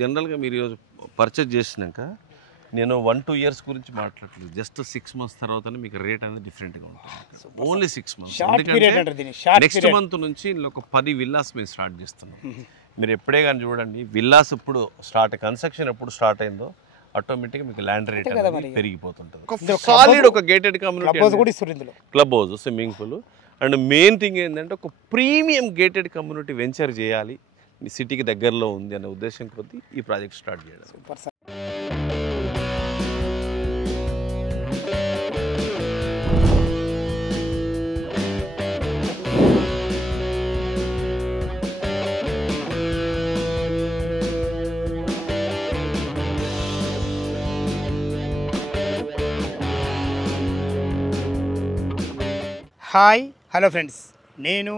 జనరల్గా మీరు పర్చేజ్ చేసినాక నేను 1-2 ఇయర్స్ గురించి మాట్లాడలేదు. జస్ట్ 6 months తర్వాతనే మీకు రేట్ అనేది డిఫరెంట్గా ఉంటుంది. Only 6 months. ఎందుకంటే నెక్స్ట్ మంత్ నుంచి ఒక 10 విల్లాస్ మేము స్టార్ట్ చేస్తున్నాం. మీరు ఎప్పుడే కానీ చూడండి, విల్లాస్ ఇప్పుడు కన్స్ట్రక్షన్ ఎప్పుడు స్టార్ట్ అయిందో ఆటోమేటిక్గా మీకు ల్యాండ్ రేట్ అనేది పెరిగిపోతుంటుంది. సాలిడ్ ఒక gated community, club house, swimming pool, and main thing ఏంటంటే ఒక ప్రీమియం గేటెడ్ కమ్యూనిటీ వెంచర్ చేయాలి, మీ సిటీకి దగ్గరలో ఉంది అనే ఉద్దేశం కొద్దీ ఈ ప్రాజెక్ట్ స్టార్ట్ చేయడం. హాయ్ హలో ఫ్రెండ్స్, నేను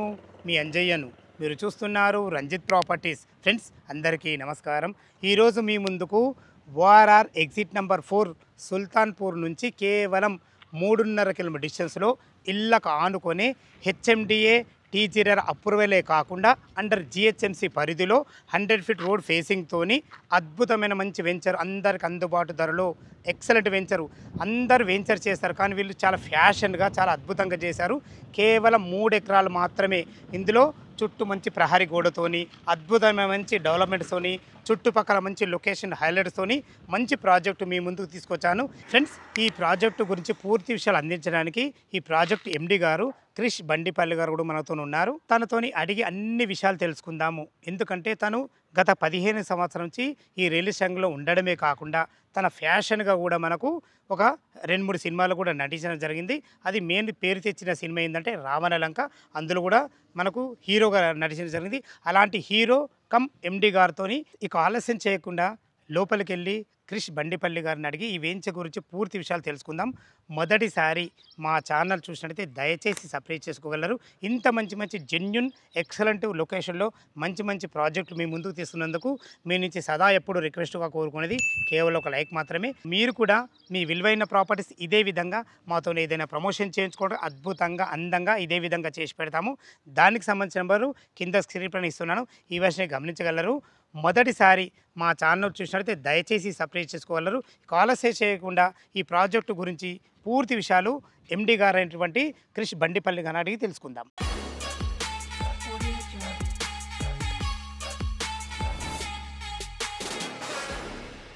మీ అంజయ్యను. మీరు చూస్తున్నారు రంజిత్ ప్రాపర్టీస్. ఫ్రెండ్స్ అందరికీ నమస్కారం. ఈరోజు మీ ముందుకు ఓఆర్ఆర్ ఎగ్జిట్ నెంబర్ 4 సుల్తాన్పూర్ నుంచి కేవలం 3.5 కిలోమీటర్ డిస్టెన్స్లో ఇళ్ళకు ఆనుకొని హెచ్ఎండిఏ టీజీఆర్ అప్రూవలే కాకుండా అండర్ జిహెచ్ఎంసి పరిధిలో 100 feet రోడ్ ఫేసింగ్తోని అద్భుతమైన మంచి వెంచర్, అందరికి అందుబాటు ధరలో ఎక్సలెంట్ వెంచరు. అందరు వెంచర్ చేస్తారు, కానీ వీళ్ళు చాలా ఫ్యాషన్గా చాలా అద్భుతంగా చేశారు. కేవలం 3 ఎకరాలు మాత్రమే. ఇందులో చుట్టూ మంచి ప్రహరీ గోడతోని, అద్భుతమైన మంచి డెవలప్మెంట్స్తోని, చుట్టుపక్కల మంచి లొకేషన్ హైలైట్స్తోని మంచి ప్రాజెక్టు మీ ముందుకు తీసుకొచ్చాను. ఫ్రెండ్స్, ఈ ప్రాజెక్టు గురించి పూర్తి విషయాలు అందించడానికి ఈ ప్రాజెక్టు ఎండి గారు క్రిష్ బండిపల్లి గారు కూడా మనతో ఉన్నారు. తనతోని అడిగి అన్ని విషయాలు తెలుసుకుందాము. ఎందుకంటే తను గత 15 సంవత్సరం నుంచి ఈ రిలీజ్ రంగంలో ఉండడమే కాకుండా తన ఫ్యాషన్గా కూడా మనకు ఒక 2-3 సినిమాలు కూడా నటించడం జరిగింది. అది మెయిన్ పేరు తెచ్చిన సినిమా ఏంటంటే రావణలంక. అందులో కూడా మనకు హీరోగా నటించడం జరిగింది. అలాంటి హీరో కమ్ ఎండి గారితో ఇక ఆలస్యం చేయకుండా లోపలికి వెళ్ళి క్రిష్ బండిపల్లి గారిని అడిగి ఈ వెంచర్ గురించి పూర్తి విషయాలు తెలుసుకుందాం. మొదటిసారి మా ఛానల్ చూసినట్టయితే దయచేసి సబ్స్క్రైబ్ చేసుకోగలరు. ఇంత మంచి మంచి జెన్యున్ ఎక్సలెంట్ లొకేషన్లో మంచి మంచి ప్రాజెక్టులు మీ ముందుకు తీస్తున్నందుకు మీ నుంచి సదా ఎప్పుడు రిక్వెస్ట్గా కోరుకునేది కేవలం ఒక లైక్ మాత్రమే. మీరు కూడా మీ విలువైన ప్రాపర్టీస్ ఇదే విధంగా మాతో ఏదైనా ప్రమోషన్ చేయించుకోవడం అద్భుతంగా అందంగా ఇదే విధంగా చేసి పెడతాము. దానికి సంబంధించిన నెంబరు కింద స్క్రీన్ పైన ఇస్తున్నాను, ఈ విషయాన్ని గమనించగలరు. మొదటిసారి మా ఛానల్ చూసినట్లయితే దయచేసి సబ్స్క్రైబ్ చేసుకోగలరు. ఆలస్యం చేయకుండా ఈ ప్రాజెక్టు గురించి పూర్తి విషయాలు ఎండి గారు అయినటువంటి క్రిష్ బండిపల్లి గారిని అడిగి తెలుసుకుందాం.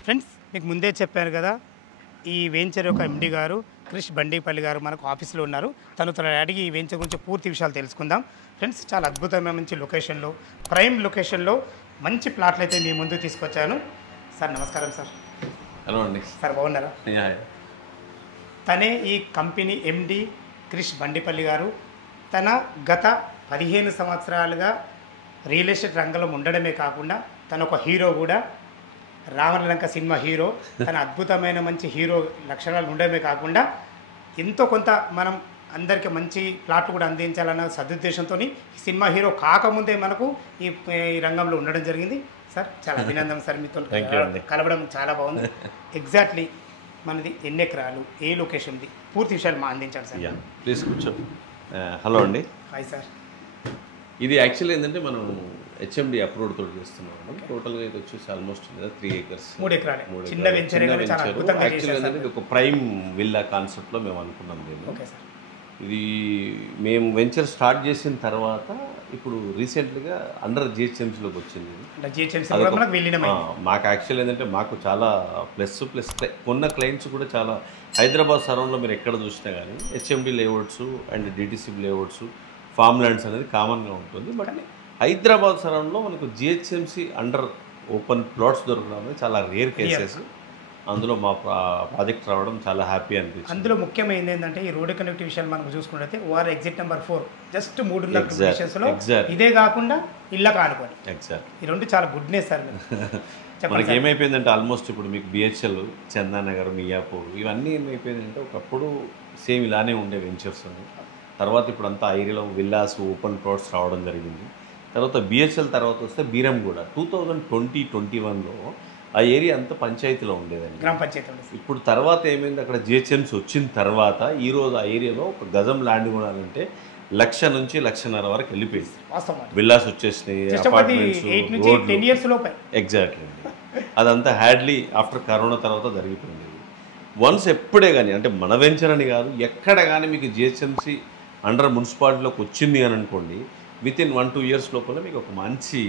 ఫ్రెండ్స్, మీకు ముందే చెప్పాను కదా, ఈ వెంచర్ యొక్క ఎండి గారు క్రిష్ బండిపల్లి గారు మనకు ఆఫీస్లో ఉన్నారు. తను అడిగి ఈ వెంచర్ గురించి పూర్తి విషయాలు తెలుసుకుందాం. ఫ్రెండ్స్, చాలా అద్భుతమైన మంచి లొకేషన్లో, ప్రైమ్ లొకేషన్లో మంచి ప్లాట్లు అయితే మీ ముందు తీసుకొచ్చాను. సార్ నమస్కారం. సార్ హలో అండి. సార్ బాగున్నారా? తనే ఈ కంపెనీ ఎండి క్రిష్ బండిపల్లి గారు. తన గత 15 సంవత్సరాలుగా రియల్ ఎస్టేట్ రంగంలో ఉండడమే కాకుండా తన ఒక హీరో కూడా, రావణలంక సినిమా హీరో. తన అద్భుతమైన మంచి హీరో లక్షణాలు ఉండడమే కాకుండా ఎంతో కొంత మనం అందరికీ మంచి ప్లాట్ కూడా అందించాలన్న సదుద్దేశంతో సినిమా హీరో కాకముందే మనకు ఈ రంగంలో ఉండడం జరిగింది. సార్ చాలా అభినందన సార్, మీతో కలవడం చాలా బాగుంది. ఎగ్జాక్ట్లీ మనది ఎన్ని ఎకరాలు, ఏ లొకేషన్ది, పూర్తి విషయాలు అందించాలి సార్. ప్లీజ్ కూర్చో. హలో అండి. Hi sir. ఇది యాక్చువల్లీ ఏంటంటే మనం హెచ్ఎండి అప్రూవ్డ్ తోటి చేస్తున్నాం. టోటల్గా ఇది వచ్చేసి ఆల్మోస్ట్ 3 acres. 3 ఎకరాలు చిన్న వెంచర్. యాక్చువల్లీ ఏంటంటే ఒక ప్రైమ్ విల్లా కాన్సెప్ట్లో మేము అనుకున్నాం దీన్ని. Okay sir. ఇది మేము వెంచర్ స్టార్ట్ చేసిన తర్వాత ఇప్పుడు రీసెంట్గా అండర్ జిహెచ్ఎంసీలోకి వచ్చింది. మాకు యాక్చువల్ ఏంటంటే మాకు చాలా ప్లస్ కొన్న క్లయింట్స్ కూడా చాలా హైదరాబాద్ సరౌండ్లో మీరు ఎక్కడ చూసినా కానీ HMD layouts and DTC layouts, form lands అనేది కామన్గా ఉంటుంది. బట్ హైదరాబాద్ సరౌండ్లో మనకు జిహెచ్ఎంసీ అండర్ ఓపెన్ ప్లాట్స్ దొరకడం అనేది చాలా రేర్ కేసెస్. అందులో మా ప్రాజెక్ట్ రావడం చాలా హ్యాపీ అనిపించింది. అందులో ముఖ్యమైనది ఏంటంటే ఈ రోడ్ కనెక్టివ్ విషయాలు మనం చూసుకుంటే ఓఆర్ ఎగ్జిట్ నెంబర్ 4 జస్ట్ 3 ఇదే కాకుండా ఇళ్ళకు ఆనుకోండి. ఈ రెండు చాలా గుడ్నెస్ సార్. మనకి ఏమైపోయిందంటే ఆల్మోస్ట్ ఇప్పుడు మీకు బిహెచ్ఎల్, చందానగర్, మియాపూర్ ఇవన్నీ ఏమైపోయిందంటే ఒకప్పుడు సేమ్ ఇలానే ఉండే వెంచర్స్. తర్వాత ఇప్పుడు అంతా ఐరిలో విల్లాస్, ఓపెన్ ప్లాట్స్ రావడం జరిగింది. తర్వాత బిహెచ్ఎల్ తర్వాత వస్తే బీరంగూడ 2020-21లో ఆ ఏరియా అంతా పంచాయతీలో ఉండేదండి, గ్రామ పంచాయతీ. ఇప్పుడు తర్వాత ఏమైంది, అక్కడ జిహెచ్ఎంసీ వచ్చిన తర్వాత ఈరోజు ఆ ఏరియాలో ఒక గజం ల్యాండ్ కొనాలంటే 1,00,000 నుంచి 1,50,000 వరకు వెళ్ళిపోయింది. విల్లాస్ వచ్చేసినాయి, అపార్ట్మెంట్స్, రోడ్లు. ఎగ్జాక్ట్లీ అండి. అదంతా హ్యాడ్లీ ఆఫ్టర్ కరోనా తర్వాత జరిగిపోయింది. వన్స్ ఎప్పుడే కానీ అంటే మన వెంచర్ అని కాదు, ఎక్కడ కానీ మీకు జిహెచ్ఎంసీ అండర్ మున్సిపాలిటీలోకి వచ్చింది అని అనుకోండి, విత్ ఇన్ 1-2 ఇయర్స్ లోపల మీకు ఒక మంచి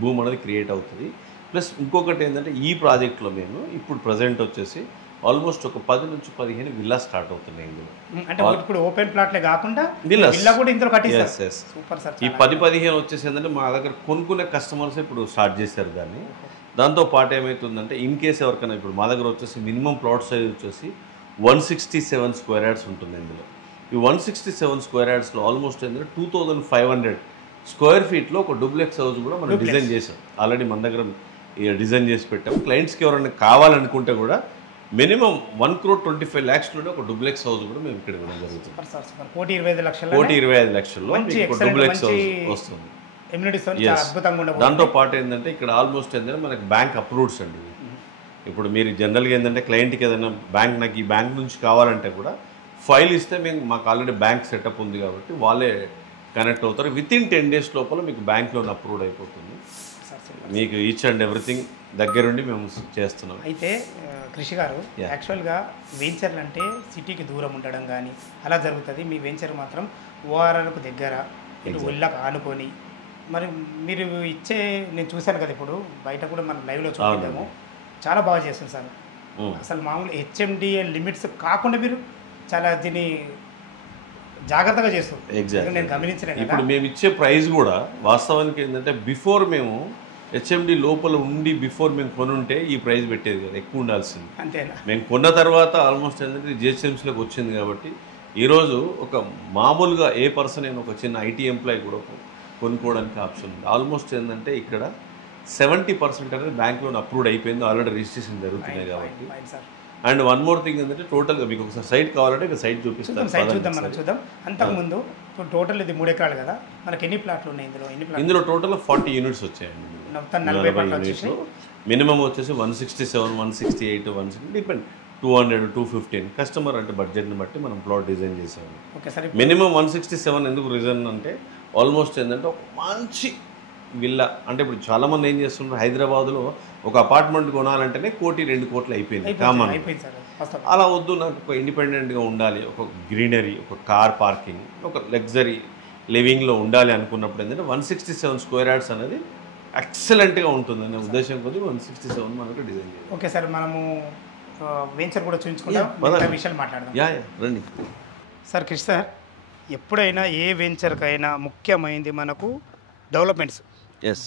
భూమి అనేది క్రియేట్ అవుతుంది. ప్లస్ ఇంకొకటి ఏంటంటే ఈ ప్రాజెక్ట్లో మేము ఇప్పుడు ప్రజెంట్ వచ్చేసి ఆల్మోస్ట్ ఒక 10 నుంచి 15 విల్లా స్టార్ట్ అవుతున్నాయి ఇందులో. అంటే ఇప్పుడు ఓపెన్ ప్లాట్లే కాకుండా విల్లాస్ విల్లా కూడా ఇందులో కట్టిస్తారు. Super sir. ఈ 10-15 వచ్చేసి ఏంటంటే మా దగ్గర కొనుక్కునే కస్టమర్స్ ఇప్పుడు స్టార్ట్ చేశారు దాన్ని. దాంతో పాటు ఏమవుతుందంటే ఇన్ కేస్ ఎవరికైనా ఇప్పుడు మా దగ్గర వచ్చేసి మినిమం ప్లాట్ సైజ్ వచ్చేసి 167 స్క్వేర్ యార్డ్స్ ఉంటుంది ఇందులో. ఈ 167 స్క్వేర్ యార్డ్స్లో ఆల్మోస్ట్ ఏంటంటే 2500 స్క్వేర్ ఫీట్లో ఒక డూప్లెక్స్ హౌస్ కూడా మనం డిజైన్ చేసాం. ఆల్రెడీ మన దగ్గర డిజైన్ చేసి పెట్టాం. క్లయింట్స్కి ఎవరైనా కావాలనుకుంటే కూడా మినిమం 1,25,00,000 నుండి ఒక డూప్లెక్స్ హౌస్ కూడా మేము ఇక్కడ ఇవ్వడం జరుగుతుంది. 1,25,00,000లో ఒక డూప్లెక్స్ హౌస్ వస్తుంది. దాంతో పాటు ఏంటంటే ఇక్కడ ఆల్మోస్ట్ ఏంటంటే మనకి బ్యాంక్ అప్రూవ్డ్స్ అండి. ఇప్పుడు మీరు జనరల్గా ఏంటంటే క్లయింట్కి ఏదైనా బ్యాంక్ నాకు ఈ బ్యాంక్ నుంచి కావాలంటే కూడా ఫైల్ ఇస్తే మేము మాకు ఆల్రెడీ బ్యాంక్ సెటప్ ఉంది కాబట్టి వాళ్ళే కనెక్ట్ అవుతారు. విత్ ఇన్ 10 days లోపల మీకు బ్యాంక్ లోన్ అప్రూవ్డ్ అయిపోతుంది. మీకు ఈచ్ అండ్ ఎవ్రీథింగ్ దగ్గరుండి మేము చేస్తున్నాం. అయితే కృషి గారు, యాక్చువల్గా వెంచర్లు అంటే సిటీకి దూరం ఉండడం కానీ అలా జరుగుతుంది. మీ వెంచర్ మాత్రం ఓఆర్ఆర్కు దగ్గర, ఇటు ఒళ్ళకు ఆనుకొని, మరి మీరు ఇచ్చే నేను చూశాను కదా, ఇప్పుడు బయట కూడా మనం లైవ్లో చూద్దాము, చాలా బాగా చేస్తుంది సార్. అసలు మామూలు హెచ్ఎండిఏ లిమిట్స్ కాకుండా మీరు చాలా దీన్ని జాగ్రత్తగా చేస్తుంది. ఎగ్జాక్ట్ నేను గమనించలేదు. ఇప్పుడు మేము ఇచ్చే ప్రైస్ కూడా వాస్తవానికి ఏంటంటే బిఫోర్ మేము హెచ్ఎండి లోపల ఉండి బిఫోర్ మేము కొనుంటే ఈ ప్రైస్ పెట్టేది కదా, ఎక్కువ ఉండాల్సింది. అంతేనా? మేము కొన్న తర్వాత ఆల్మోస్ట్ ఏంటంటే జిహెచ్ఎంసీలోకి వచ్చింది కాబట్టి ఈరోజు ఒక మామూలుగా ఏ పర్సన్ అయినా ఒక చిన్న ఐటీ ఎంప్లాయీ కూడా కొనుక్కోవడానికి ఆప్షన్ ఉంది. ఆల్మోస్ట్ ఏంటంటే ఇక్కడ 70% అనేది బ్యాంక్ లోన్ అప్రూవ్డ్ అయిపోయింది, ఆల్రెడీ రిజిస్ట్రేషన్ జరుగుతున్నాయి కాబట్టి. అండ్ వన్ మోర్ థింగ్ ఏంటంటే టోటల్గా మీకు ఒకసారి సైట్ కావాలంటే ఇక్కడ సైట్ చూపిస్తాం. సైట్ చూద్దాం, మనం చూద్దాం. అంతకుముందు ఇప్పుడు టోటల్ ఇది 3 ఎకరాలు కదా, మనకి ఎన్ని ప్లాట్లు ఉన్నాయి ఇందులో? ఇందులో టోటల్ 40 యూనిట్స్ వచ్చాయండి. 40 ప్లాట్లు. మినిమం వచ్చేసి 167, 168, 160 డిపెండ్ 200, 215 కస్టమర్ అంటే బడ్జెట్ని బట్టి మనం ప్లాట్ డిజైన్ చేసాము. మినిమం 167 ఎందుకు రీజన్ అంటే ఆల్మోస్ట్ ఏంటంటే ఒక మంచి విల్లా అంటే ఇప్పుడు చాలామంది ఏం చేస్తున్నారు, హైదరాబాద్లో ఒక అపార్ట్మెంట్ కొనాలంటేనే 1-2 కోట్లు అయిపోయింది కామన్. అలా వద్దు, నాకు ఒక ఇండిపెండెంట్గా ఉండాలి, ఒక గ్రీనరీ, ఒక కార్ పార్కింగ్, ఒక లగ్జరీ లివింగ్లో ఉండాలి అనుకున్నప్పుడు ఏంటంటే 167 స్క్వేర్ యార్డ్స్ అనేది ఎక్సలెంట్గా ఉంటుంది అనే ఉద్దేశం కొద్ది 167 మనకు డిజైన్ చేయాలి. ఓకే సార్, మనము వెంచర్ కూడా చూపించుకుందాం, విషయాలు మాట్లాడదాం. రండి సార్. కృష్ణ సార్, ఎప్పుడైనా ఏ వెంచర్కైనా ముఖ్యమైనది మనకు డెవలప్మెంట్స్,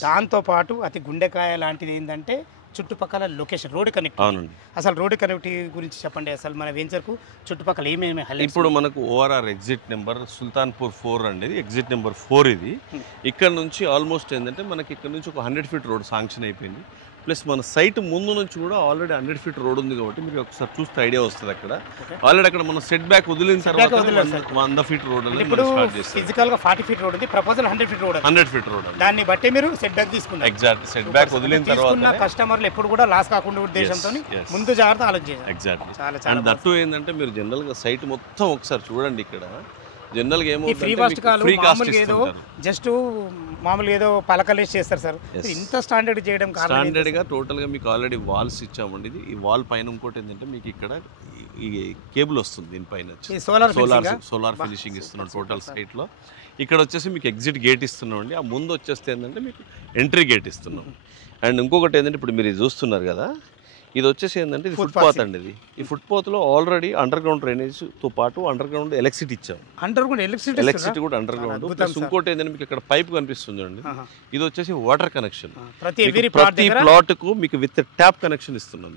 దాంతోపాటు అతి గుండెకాయ లాంటిది ఏంటంటే చుట్టుపక్కల లొకేషన్, రోడ్ కనెక్టివిటీ. అవునండి, అసలు రోడ్ కనెక్టివిటీ గురించి చెప్పండి. అసలు మన వెంచర్కు చుట్టుపక్కల ఏమేమి హైలైట్స్? ఇప్పుడు మనకు ఓఆర్ఆర్ ఎగ్జిట్ నెంబర్ సుల్తాన్పూర్ 4 అనేది ఎగ్జిట్ నెంబర్ 4 ఇది. ఇక్కడ నుంచి ఆల్మోస్ట్ ఏంటంటే మనకి ఇక్కడ నుంచి ఒక 100 feet రోడ్ శాంక్షన్ అయిపోయింది. ప్లస్ మన సైట్ ముందు నుంచి కూడా ఆల్రెడీ 100 feet రోడ్ ఉంది కాబట్టి మీరు ఒకసారి చూస్తే ఐడియా వస్తుంది. అక్కడ ఆల్రెడీ అక్కడ మనం సెట్ బ్యాక్ వదిలిన తర్వాత 100 feet రోడ్ అనేది స్టార్ట్ చేస్తాం. ఫిజికల్ గా 40 feet రోడ్ ఉంది, proposal 100 feet road. 100 feet road దాన్ని బట్టి మీరు సెట్ బ్యాక్ తీసుకున్నారు. ఎగ్జాక్ట్ సెట్ బ్యాక్ వదిలిన తర్వాత కస్టమర్లు ఎప్పుడు కూడా లాస్ కాకుండా ఉద్దేశంతో ముందు జాగ్రత్త ఆలోచించారు. ఎగ్జాక్ట్లీ. అండ్ దట్టు ఏంటంటే మీరు జనరల్ గా సైట్ మొత్తం ఒకసారి చూడండి. ఇక్కడ జనరల్ గా ఏమో ఫ్రీ కాస్ట్ ఏదో జస్ట్ మామూలుగా ఏదో పలకలేసి చేస్తారు సార్. ఇంత స్టాండర్డ్ చేయడం స్టాండర్డ్ గా టోటల్ గా మీకు ఆల్రెడీ వాల్స్ ఇచ్చామండి. ఇది ఈ వాల్ పైన ఇంకోటి ఏంటంటే మీకు ఇక్కడ ఈ కేబుల్ వస్తుంది, దీనిపైన సోలార్ ఫినిషింగ్ ఇస్తున్నాం టోటల్ సైట్ లో. ఇక్కడ వచ్చేసి మీకు ఎగ్జిట్ గేట్ ఇస్తున్నాం అండి. ఆ ముందు వచ్చేస్తే ఏంటంటే మీకు ఎంట్రీ గేట్ ఇస్తున్నాం. అండ్ ఇంకొకటి ఏంటంటే ఇప్పుడు మీరు చూస్తున్నారు కదా, ఇది వచ్చేసి ఏంటంటే ఇది ఫుట్పాత్ అండి. ఇది ఈ ఫుట్పాత్లో ఆల్రెడీ అండర్ గ్రౌండ్ డ్రైనేజ్తో పాటు అండర్ గ్రౌండ్ ఎలక్ట్రిసిటీ ఇచ్చాం. ఎలక్ట్రిసిటీ కూడా అండర్ గ్రౌండ్. ప్లస్ ఇంకోటి ఏంటంటే మీకు ఇక్కడ పైప్ కనిపిస్తుంది అండి, ఇది వచ్చేసి వాటర్ కనెక్షన్. ప్రతి ప్లాట్ కు మీకు విత్ ట్యాప్ కనెక్షన్ ఇస్తున్నాం.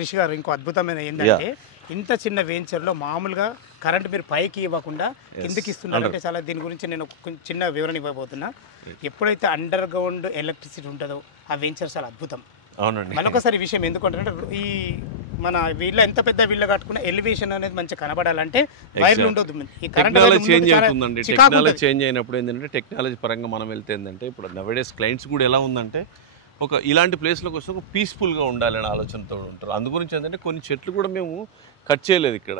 కృషి గారు, ఇంకో అద్భుతమైన ఏంటంటే ఇంత చిన్న వెంచర్లో మామూలుగా కరెంట్ మీరు పైకి ఇవ్వకుండా కిందకి ఇస్తున్నారంటే చాలా దీని గురించి నేను ఒక చిన్న వివరణ ఇవ్వబోతున్నా. ఎప్పుడైతే అండర్ గ్రౌండ్ ఎలక్ట్రిసిటీ ఉంటుందో ఆ వెంచర్ చాలా అద్భుతం. అవునండి. మరొకసారి విషయం ఎందుకంటే ఈ మన వీళ్ళ ఎంత పెద్ద వీళ్ళు కట్టుకున్న ఎలివేషన్ అనేది మంచిగా కనబడాలంటే వైర్లు ఉండొద్దు. ఈ టెక్నాలజీ చేంజ్ అవుతుందండి. టెక్నాలజీ చేంజ్ అయినప్పుడు ఏంటంటే టెక్నాలజీ పరంగా మనం వెళ్తే ఏంటంటే ఇప్పుడు నవేడేస్ క్లయింట్స్ కూడా ఎలా ఉందంటే ఒక ఇలాంటి ప్లేస్లోకి వస్తే ఒక పీస్ఫుల్గా ఉండాలనే ఆలోచనతో ఉంటారు. అందు గురించి ఏంటంటే కొన్ని చెట్లు కూడా మేము కట్ చేయలేదు ఇక్కడ.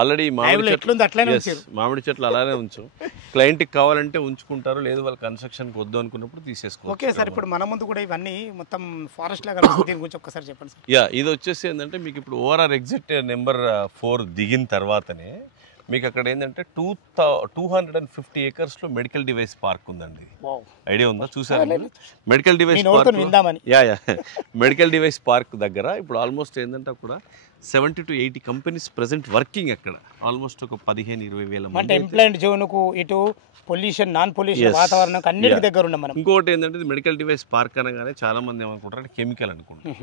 ఆల్రెడీ మామిడి చెట్లు అలానే ఉంచాం. క్లయింట్కి కావాలంటే ఉంచుకుంటారు, లేదు వాళ్ళు కన్స్ట్రక్షన్కి వద్దు అనుకున్నప్పుడు తీసేసుకోవచ్చు. ఓకే సార్, ఇప్పుడు మన ముందు కూడా ఇవన్నీ మొత్తం ఫారెస్ట్ లాగా దీని గురించి ఒక్కసారి చెప్పండి సార్. యా, ఇది వచ్చేసి ఏంటంటే మీకు ఇప్పుడు ఓఆర్ఆర్ ఎగ్జిట్ నెంబర్ 4 దిగిన తర్వాతనే మీకు అక్కడ ఏంటంటే 250 acresలో మెడికల్ డివైస్ పార్క్ ఉందండి. ఐడియా ఉందా? చూసారా? Medical device park, yeah medical device park దగ్గర ఇప్పుడు ఆల్మోస్ట్ ఏంటంటే అక్కడ 70 to 80 కంపెనీస్ ప్రెసెంట్ వర్కింగ్ అక్కడ. ఆల్మోస్ట్ ఒక 15-20 వేల మంది. అంటే ఎంప్లాయ్మెంట్ జోన్కు ఇటు పొల్యూషన్ నాన్ పొల్యూషన్ వాతావరణం అన్నిటి దగ్గర ఉన్నాం మనం. ఇంకోటి ఏంటంటే ఇది మెడికల్ డివైస్ పార్క్ అనగానే చాలా మంది ఏమనుకుంటారు అంటే కెమికల్ అనుకుంటారు.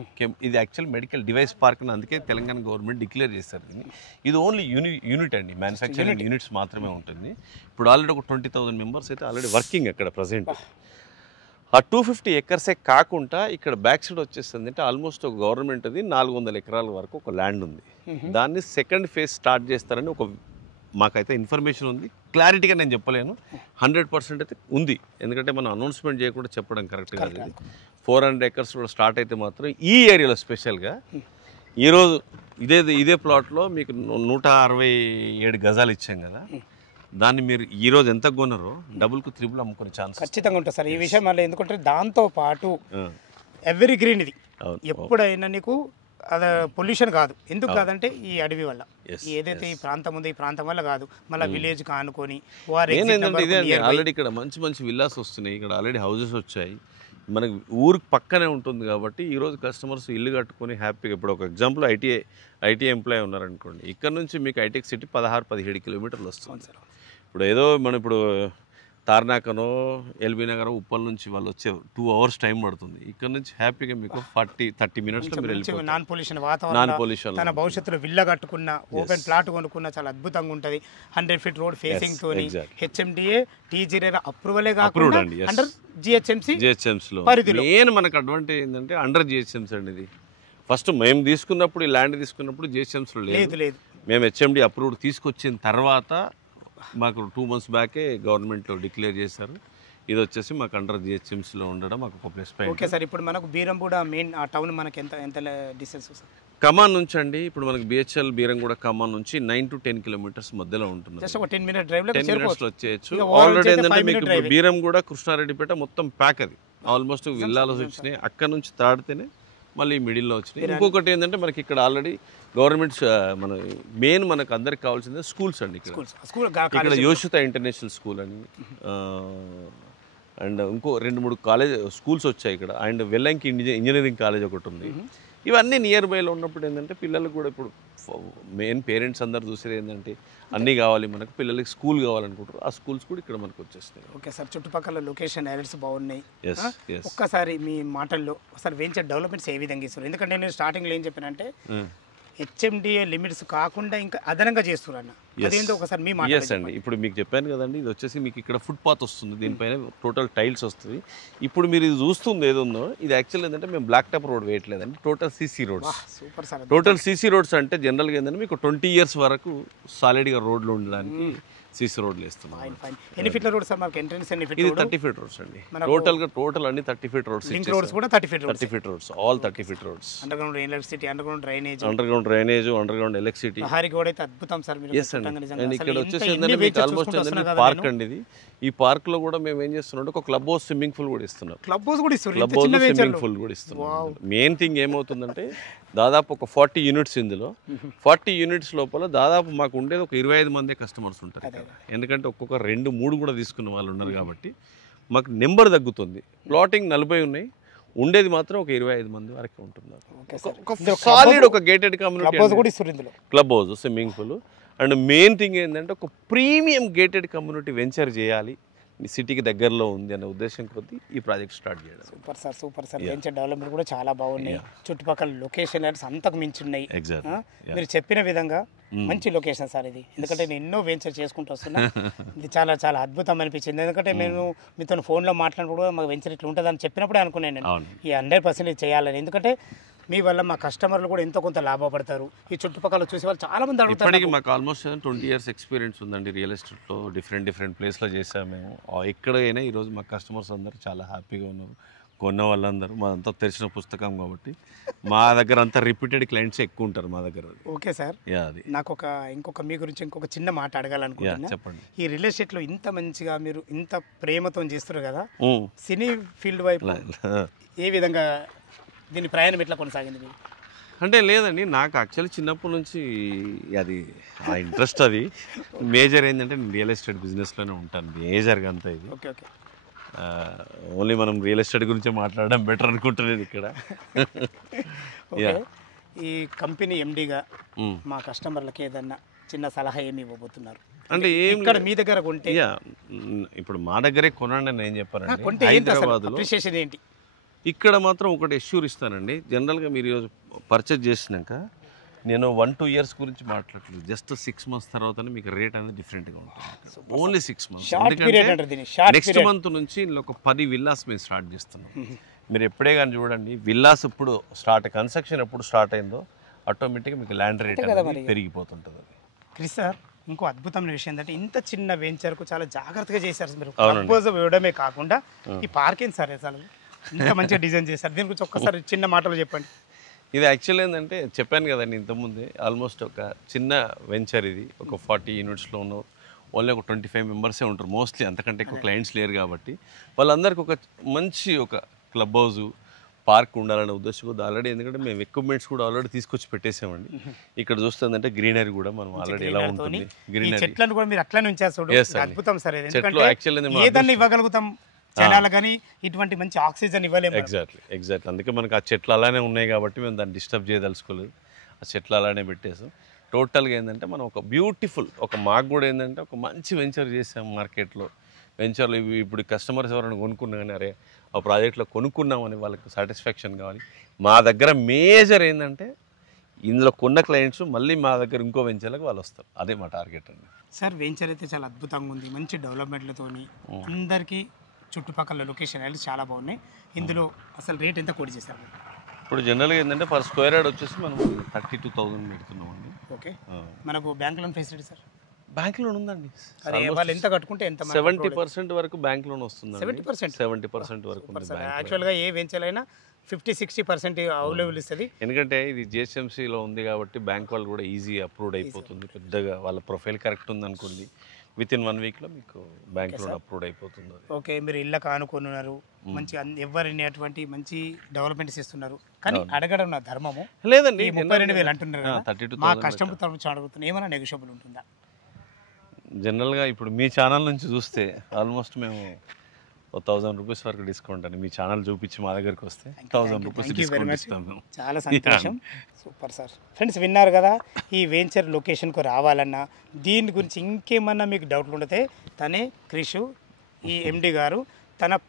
ఇది యాక్చువల్ మెడికల్ డివైస్ పార్క్ అని అందుకే తెలంగాణ గవర్నమెంట్ డిక్లేర్ చేస్తారు దీన్ని. ఇది ఓన్లీ యూనిట్ అండి, మ్యానుఫ్యాక్చరింగ్ యూనిట్స్ మాత్రమే ఉంటుంది. ఇప్పుడు ఆల్రెడీ ఒక 20,000 మెంబర్స్ అయితే ఆల్రెడీ వర్కింగ్ అక్కడ ప్రజెంట్. ఆ 250 acres కాకుండా ఇక్కడ బ్యాక్ సైడ్ వచ్చేస్తుంది అంటే ఆల్మోస్ట్ ఒక గవర్నమెంట్ అది 400 ఎకరాల వరకు ఒక ల్యాండ్ ఉంది. దాన్ని సెకండ్ ఫేజ్ స్టార్ట్ చేస్తారని ఒక మాకైతే ఇన్ఫర్మేషన్ ఉంది. క్లారిటీగా నేను చెప్పలేను, 100% అయితే ఉంది. ఎందుకంటే మనం అనౌన్స్మెంట్ చేయకుండా చెప్పడం కరెక్ట్ కాదు. 400 acres కూడా స్టార్ట్ అయితే మాత్రం ఈ ఏరియాలో స్పెషల్గా ఈరోజు ఇదే ప్లాట్లో మీకు 167 గజాలు ఇచ్చాం కదా, దాన్ని మీరు ఈరోజు ఎంత కొన్నారో డబుల్కు 3 అమ్ముకునే ఛాన్స్ ఖచ్చితంగా ఉంటుంది సార్. ఈ విషయం మళ్ళీ ఎందుకంటే దాంతో పాటు ఎవరీ గ్రీన్ ఇది ఎప్పుడైనా నీకు అది పొల్యూషన్ కాదు. ఎందుకు కాదంటే ఈ అడవి వల్ల ఏదైతే ఈ ప్రాంతం ఉందో ఈ ప్రాంతం వల్ల కాదు, మళ్ళీ విలేజ్ కానుకొని ఆల్రెడీ ఇక్కడ మంచి విల్లాస్ వస్తున్నాయి. ఇక్కడ ఆల్రెడీ హౌసెస్ వచ్చాయి. మనకి ఊరికి పక్కనే ఉంటుంది కాబట్టి ఈరోజు కస్టమర్స్ ఇల్లు కట్టుకొని హ్యాపీగా. ఇప్పుడు ఒక ఎగ్జాంపుల్ ఐటీ ఎంప్లాయీ ఉన్నారనుకోండి, ఇక్కడ నుంచి మీకు హైటెక్ సిటీ 16-17 కిలోమీటర్లు వస్తుంది సార్. ఇప్పుడు ఏదో మనం ఇప్పుడు తార్నాకనో ఎల్బీ నగరం ఉప్పల్ నుంచి వాళ్ళు వచ్చే 2 hours టైం పడుతుంది. ఇక్కడ నుంచి హ్యాపీగా మీకు 40-30 మినిట్స్లో మీరు వెళ్ళిపోతారు. నాన్ పొల్యూషన్ వాతావరణం, తన భవిష్యత్తులో విల్ల కట్టుకున్న ఓపెన్ ప్లాట్ కొనుక్కున్న చాలా అద్భుతంగా ఉంటుంది. 100 feet రోడ్ ఫేసింగ్ తోని హెచ్ఎండిఏ టీ0 అప్రూవలే కాకుండా అండర్ జిహెచ్ఎంసీలో మెయిన్ మనకు అడ్వాంటేజ్ ఏంటంటే అండర్ జిహెచ్ఎంసీ అండి. ఇది ఫస్ట్ మేము తీసుకున్నప్పుడు ఈ ల్యాండ్ తీసుకున్నప్పుడు జిహెచ్ఎంసీలో లేదు. మేము హెచ్ఎండి అప్రూవ్డ్ తీసుకొచ్చిన తర్వాత మాకు 2 months బ్యాకే గవర్నమెంట్లో డిక్లేర్ చేశారు. ఇది వచ్చేసి మాకు అండర్ జిహెచ్ఎంసీలో ఉండడం మాకు ఒక ప్లస్ పాయింట్. ఓకే సార్, ఇప్పుడు మనకు బీరంగూడ మెయిన్ ఆ టౌన్ మనకి ఎంత డిస్టెన్స్ సార్? ఖమ్మం నుంచి అండి ఇప్పుడు మనకు బిహెచ్ఎల్ బీరంగూడ ఖమ్మం నుంచి 9 to 10 kilometers మధ్యలో ఉంటుంది. జస్ట్ ఒక 10 minute డ్రైవ్ లో 10 minutes వచ్చేయచ్చు. ఆల్రెడీ ఏంటంటే మీకు బీరంగూడ కృష్ణారెడ్డిపేట మొత్తం ప్యాక్ అది ఆల్మోస్ట్ విల్లాలో వచ్చినాయి. అక్కడ నుంచి తాడితేనే మళ్ళీ మిడిల్లో వచ్చినాయి. ఇంకొకటి ఏంటంటే మనకి ఇక్కడ ఆల్రెడీ గవర్నమెంట్ మన మెయిన్ మనకు అందరికి కావాల్సిందే స్కూల్స్ అండి. ఇక్కడ యోషిత ఇంటర్నేషనల్ స్కూల్ అని అండ్ ఇంకో 2-3 స్కూల్స్ వచ్చాయి ఇక్కడ. అండ్ వెల్లంకి ఇంజనీరింగ్ కాలేజ్ ఒకటి ఉంది. ఇవన్నీ నియర్ బైలో ఉన్నప్పుడు ఏంటంటే పిల్లలకు కూడా ఇప్పుడు మెయిన్ పేరెంట్స్ అందరు చూసేది ఏంటంటే అన్నీ కావాలి మనకు, పిల్లలకి స్కూల్ కావాలనుకుంటారు. ఆ స్కూల్స్ కూడా ఇక్కడ మనకు వచ్చేస్తాయి. ఓకే సార్, చుట్టుపక్కల లొకేషన్ ఎయిర్స్ బాగున్నాయి. ఒక్కసారి మీ మాటల్లో ఒకసారి వెంచర్ డెవలప్మెంట్స్ ఏ విధంగా ఇస్తారు? ఎందుకంటే నేను స్టార్టింగ్లో ఏం చెప్పానంటే హెచ్ఎండిఏ లిమిట్స్ కాకుండా ఇంకా అదనంగా చేస్తున్నారు. అదేంటో ఒకసారి మీ మాట. ఎస్ అండి, ఇప్పుడు మీకు చెప్పాను కదండి, ఇది వచ్చేసి మీకు ఇక్కడ ఫుట్పాత్ వస్తుంది, దీనిపైన టోటల్ టైల్స్ వస్తుంది. ఇప్పుడు మీరు ఇది చూస్తుంది ఏది ఉందో ఇది యాక్చువల్ ఏంటంటే మేము బ్లాక్ టాప్ రోడ్ వేయట్లేదండి, total CC roads. Super sir. Total CC roads అంటే జనరల్గా ఏంటంటే మీకు 20 years వరకు సాలిడ్గా రోడ్లు ఉండడానికి సీసీ రోడ్లు వేస్తున్నాం. ఎన్ని ఫీట్ల రోడ్ సార్ మనకి ఎంట్రన్స్? ఇది 30 feet రోడ్స్ అండి. టోటల్ అన్ని 30 feet రోడ్స్. లింక్ రోడ్స్ కూడా 30 feet roads, all 30 feet roads. Underground electricity, underground drainage, underground electricity. Hari కూడా అయితే అద్భుతం సార్. మీరు ఇక్కడ వచ్చేసి మీకు ఆల్మోస్ట్ ఏంటంటే పార్క్ అండి ఇది. ఈ పార్క్ లో కూడా మేము ఏం చేస్తున్నాం అంటే ఒక క్లబ్ హౌస్ స్విమ్మింగ్ పూల్ కూడా ఇస్తున్నాం. క్లబ్ హౌస్ స్విమ్మింగ్ పూల్ కూడా ఇస్తున్నాం. మెయిన్ థింగ్ ఏమవుతుందంటే దాదాపు ఒక 40 units ఇందులో 40 units లోపల దాదాపు మాకు ఉండేది ఒక 25 మంది కస్టమర్స్ ఉంటారు. ఎందుకంటే ఒక్కొక్క 2-3 కూడా తీసుకున్న వాళ్ళు ఉన్నారు కాబట్టి మాకు నెంబర్ తగ్గుతుంది. ప్లాటింగ్ 40 ఉన్నాయి, ఉండేది మాత్రం ఒక 25 మంది వరకు ఉంటున్నారు. సాలిడ్ ఒక gated community club house, swimming pool. And main thing ఏంటంటే ఒక ప్రీమియం గేటెడ్ కమ్యూనిటీ వెంచర్ చేయాలి, సిటీకి దగ్గరలో ఉంది అనే ఉద్దేశం కొద్దీ ఈ ప్రాజెక్ట్ స్టార్ట్ చేయడం. Super sir, super sir. Venture development కూడా చాలా బాగున్నాయి. చుట్టుపక్కల లొకేషన్ అంతకు మించి ఉన్నాయి. మీరు చెప్పిన విధంగా మంచి లొకేషన్ సార్ ఇది. ఎందుకంటే నేను ఎన్నో వెంచర్ చేసుకుంటూ వస్తున్నా, ఇది చాలా చాలా అద్భుతం అనిపించింది. ఎందుకంటే నేను మీతో ఫోన్లో మాట్లాడినప్పుడు మాకు వెంచర్ ఇట్లా ఉంటుందని చెప్పినప్పుడే అనుకున్నాను నేను ఈ 100% చేయాలని. ఎందుకంటే మీ వల్ల మా కస్టమర్లు కూడా ఎంతో కొంత లాభపడతారు. ఈ చుట్టుపక్కల చూసే వాళ్ళు చాలా మంది అడుగుతారు. ఇప్పటికి మాకు ఆల్మోస్ట్ 20 years ఎక్స్పీరియన్స్ ఉందండి రియల్ ఎస్టేట్లో. డిఫరెంట్ ప్లేస్లో చేసాము మేము. ఎక్కడైనా ఈరోజు మా కస్టమర్స్ అందరూ చాలా హ్యాపీగా ఉన్నారు. కొన్న వాళ్ళందరూ మాదంతా తెలిసిన పుస్తకం కాబట్టి మా దగ్గర అంతా రిపీటెడ్ క్లయింట్స్ ఎక్కువ ఉంటారు మా దగ్గర. ఓకే సార్, యా అది నాకు ఇంకొక మీ గురించి ఇంకొక చిన్న మాట యా అడగాలనుకుంటున్నా. చెప్పండి. ఈ రియల్ ఎస్టేట్లో ఇంత మంచిగా మీరు ఇంత ప్రేమతో చేస్తున్నారు కదా, సినీ ఫీల్డ్ వైపు ఏ విధంగా దీని ప్రయాణం ఎట్లా కొనసాగింది మీరు? అంటే లేదండి, నాకు యాక్చువల్లీ చిన్నప్పటి నుంచి అది ఆ ఇంట్రెస్ట్. అది మేజర్ ఏంటంటే నేను రియల్ ఎస్టేట్ బిజినెస్లోనే ఉంటాను మేజర్గా అంతా. ఇది ఓకే ఓకే, ఓన్లీ మనం రియల్ ఎస్టేట్ గురించి మాట్లాడడం బెటర్ అనుకుంటున్నాను ఇక్కడ. ఓకే, ఈ కంపెనీ ఎండిగా మా కస్టమర్లకి ఏదన్నా చిన్న సలహా ఏమి ఇవ్వబోతున్నారు? అంటే ఏం ఇక్కడ మీ దగ్గర కొంటే యా ఇప్పుడు మా దగ్గరే కొనండి అని ఏం చెప్పారండి. కొంటే హైదరాబాద్లో అప్రిషియేషన్ ఏంటి? ఇక్కడ మాత్రం ఒకటి ఎష్యూర్ ఇస్తానండి. జనరల్గా మీరు ఈరోజు పర్చేజ్ చేసినాక నేను 1-2 ఇయర్స్ గురించి మాట్లాడలేదు, జస్ట్ 6 months తర్వాతనే మీకు రేట్ అనేది డిఫరెంట్గా ఉంటుంది. Only 6 months. ఎందుకంటే నెక్స్ట్ మంత్ నుంచి ఒక 10 విల్లాస్ మేము స్టార్ట్ చేస్తున్నాం. మీరు ఎప్పుడే కానీ చూడండి, విల్లాస్ ఇప్పుడు కన్స్ట్రక్షన్ ఎప్పుడు స్టార్ట్ అయిందో ఆటోమేటిక్గా మీకు ల్యాండ్ రేట్ అనేది పెరిగిపోతుంటుంది. అది క్రిస్ సార్, ఇంకో అద్భుతమైన విషయం ఏంటంటే ఇంత చిన్న వెంచర్కు చాలా జాగ్రత్తగా చేశారు మీరు. ప్రపోజల్ ఇవ్వడమే కాకుండా ఈ పార్కింగ్ సార్ అసలు ఇంత మంచిగా డిజైన్ చేశారు. దీని గురించి ఒక్కసారి చిన్న మాటలు చెప్పండి. ఇది యాక్చువల్ ఏంటంటే చెప్పాను కదండి ఇంతకుముందే, ఆల్మోస్ట్ ఒక చిన్న వెంచర్ ఇది. ఒక 40 యూనిట్స్లో ఉన్న ఓన్లీ ఒక 25 మెంబర్సే ఉంటారు మోస్ట్లీ, అంతకంటే ఎక్కువ క్లయింట్స్ లేరు కాబట్టి వాళ్ళందరికీ ఒక మంచి ఒక క్లబ్ హౌస్ పార్క్ ఉండాలనే ఉద్దేశం ఆల్రెడీ. ఎందుకంటే మేము ఎక్విప్మెంట్స్ కూడా ఆల్రెడీ తీసుకొచ్చి పెట్టేసామండి. ఇక్కడ చూస్తుందంటే గ్రీనరీ కూడా మనం ఆల్రెడీ ఎలా ఉంటుంది, గ్రీనరీ చెట్లను కూడా మీరు అట్లా నుంచి అద్భుతం సార్. చెట్లు యాక్చువల్లీ ఏదన్నా ఇవ్వగలుగుతాం జనాలు, కానీ ఇటువంటి మంచి ఆక్సిజన్ ఇవ్వలేము. ఎగ్జాక్ట్లీ అందుకే మనకు ఆ చెట్లు అలానే ఉన్నాయి కాబట్టి మేము దాన్ని డిస్టర్బ్ చేయదలుచుకోలేదు, ఆ చెట్లు అలానే పెట్టేసాం. టోటల్గా ఏంటంటే మనం ఒక బ్యూటిఫుల్ మాకు కూడా ఏంటంటే ఒక మంచి వెంచర్ చేసాం మార్కెట్లో. వెంచర్లు ఇవి ఇప్పుడు కస్టమర్స్ ఎవరైనా కొనుక్కున్నా కానీ అరే ఆ ప్రాజెక్ట్లో కొనుక్కున్నామని వాళ్ళకి సాటిస్ఫాక్షన్ కావాలి. మా దగ్గర మేజర్ ఏంటంటే ఇందులో కొన్న క్లయింట్స్ మళ్ళీ మా దగ్గర ఇంకో వెంచర్లకు వాళ్ళు వస్తారు. అదే మా టార్గెట్ అండి. సార్ వెంచర్ అయితే చాలా అద్భుతంగా ఉంది, మంచి డెవలప్మెంట్లతోని అందరికీ చుట్టుపక్కల లొకేషన్ అనేది చాలా బాగున్నాయి. ఇందులో అసలు రేట్ ఎంత కోడి చేశారు? ఇప్పుడు జనరల్గా ఏంటంటే పర్ స్క్వేర్ యార్డ్ వచ్చేసి మనం 32,000 పెడుతున్నామండి. ఓకే, మనకు bank loan facility sir? Bank loan ఉందండి. వాళ్ళు ఎంత కట్టుకుంటే ఎంత? 70% వరకు బ్యాంక్ లోన్ వస్తుంది. 70% వరకు యాక్చువల్గా ఏ వెంచర్ అయినా 50-60% అవైలబుల్ ఇస్తుంది. ఎందుకంటే ఇది జిహెచ్ఎంసీలో ఉంది కాబట్టి బ్యాంక్ వాళ్ళు కూడా ఈజీ అప్రూవ్డ్ అయిపోతుంది. పెద్దగా వాళ్ళ ప్రొఫైల్ కరెక్ట్ ఉంది అనుకోండి, వితిన్ 1 వీక్లో మీకు బ్యాంక్ లోన్ అప్రూవ్డ్ అయిపోతుంది. ఓకే, మీరు ఇళ్ళకి ఆనుకున్నారు, మంచి ఎవరిని అటువంటి మంచి డెవలప్మెంట్స్ ఇస్తున్నారు, కానీ అడగడం నా ధర్మము లేదండి. 32,000 అంటున్నారు, మా కస్టమర్ తరఫు అడుగుతున్నా, ఏమైనా నెగోషియబుల్ ఉంటుందా? జనరల్గా ఇప్పుడు మీ ఛానల్ నుంచి చూస్తే ఆల్మోస్ట్ మేము 1,000 రూపీస్ వరకు డిస్కౌంట్ అండి. మీ ఛానల్ చూపించి మా దగ్గరికి వస్తే 1,000 రూపీస్ డిస్కౌంట్ ఇస్తాము. చాలా సంతోషం, సూపర్ సార్. ఫ్రెండ్స్ విన్నారు కదా, ఈ వెంచర్ లొకేషన్కు రావాలన్నా దీని గురించి ఇంకేమన్నా మీకు డౌట్లు ఉంటే తనే క్రిషు, ఈ ఎండి గారు, తన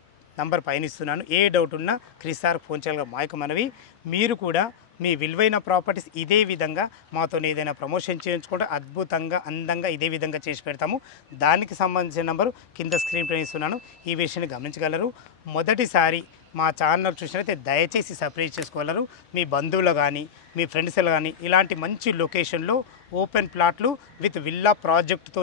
నంబర్ పైన ఇస్తున్నాను. ఏ డౌట్ ఉన్నా క్రిష్ సార్ ఫోన్ చేయాలిగా మాయకు మనవి. మీరు కూడా మీ విలువైన ప్రాపర్టీస్ ఇదే విధంగా మాతో ఏదైనా ప్రమోషన్ చేయించుకుంటే అద్భుతంగా అందంగా ఇదే విధంగా చేసి పెడతాము. దానికి సంబంధించిన నంబరు కింద స్క్రీన్ పైన ఇస్తున్నాను, ఈ విషయాన్ని గమనించగలరు. మొదటిసారి మా ఛానల్ చూసినట్లయితే దయచేసి సబ్స్క్రైబ్ చేసుకోగలరు. మీ బంధువులు కానీ మీ ఫ్రెండ్స్లు కానీ ఇలాంటి మంచి లొకేషన్లో ఓపెన్ ప్లాట్లు విత్ విల్లా ప్రాజెక్టుతో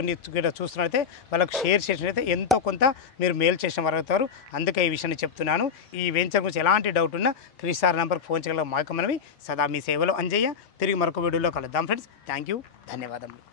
చూస్తున్నట్లయితే వాళ్ళకు షేర్ చేసినట్లయితే ఎంతో కొంత మీరు మేలు చేసిన వారు అవుతారు. అందుకే ఈ విషయాన్ని చెప్తున్నాను. ఈ వెంచర్ గురించి ఎలాంటి డౌట్ ఉన్నా క్రిష్ సార్ నెంబర్కి ఫోన్ చేయగల మాకు మనవి. సదా మీ సేవలో అంజయ్య. తిరిగి మరొక వీడియోలో కలుద్దాం ఫ్రెండ్స్. థ్యాంక్ యూ, ధన్యవాదములు.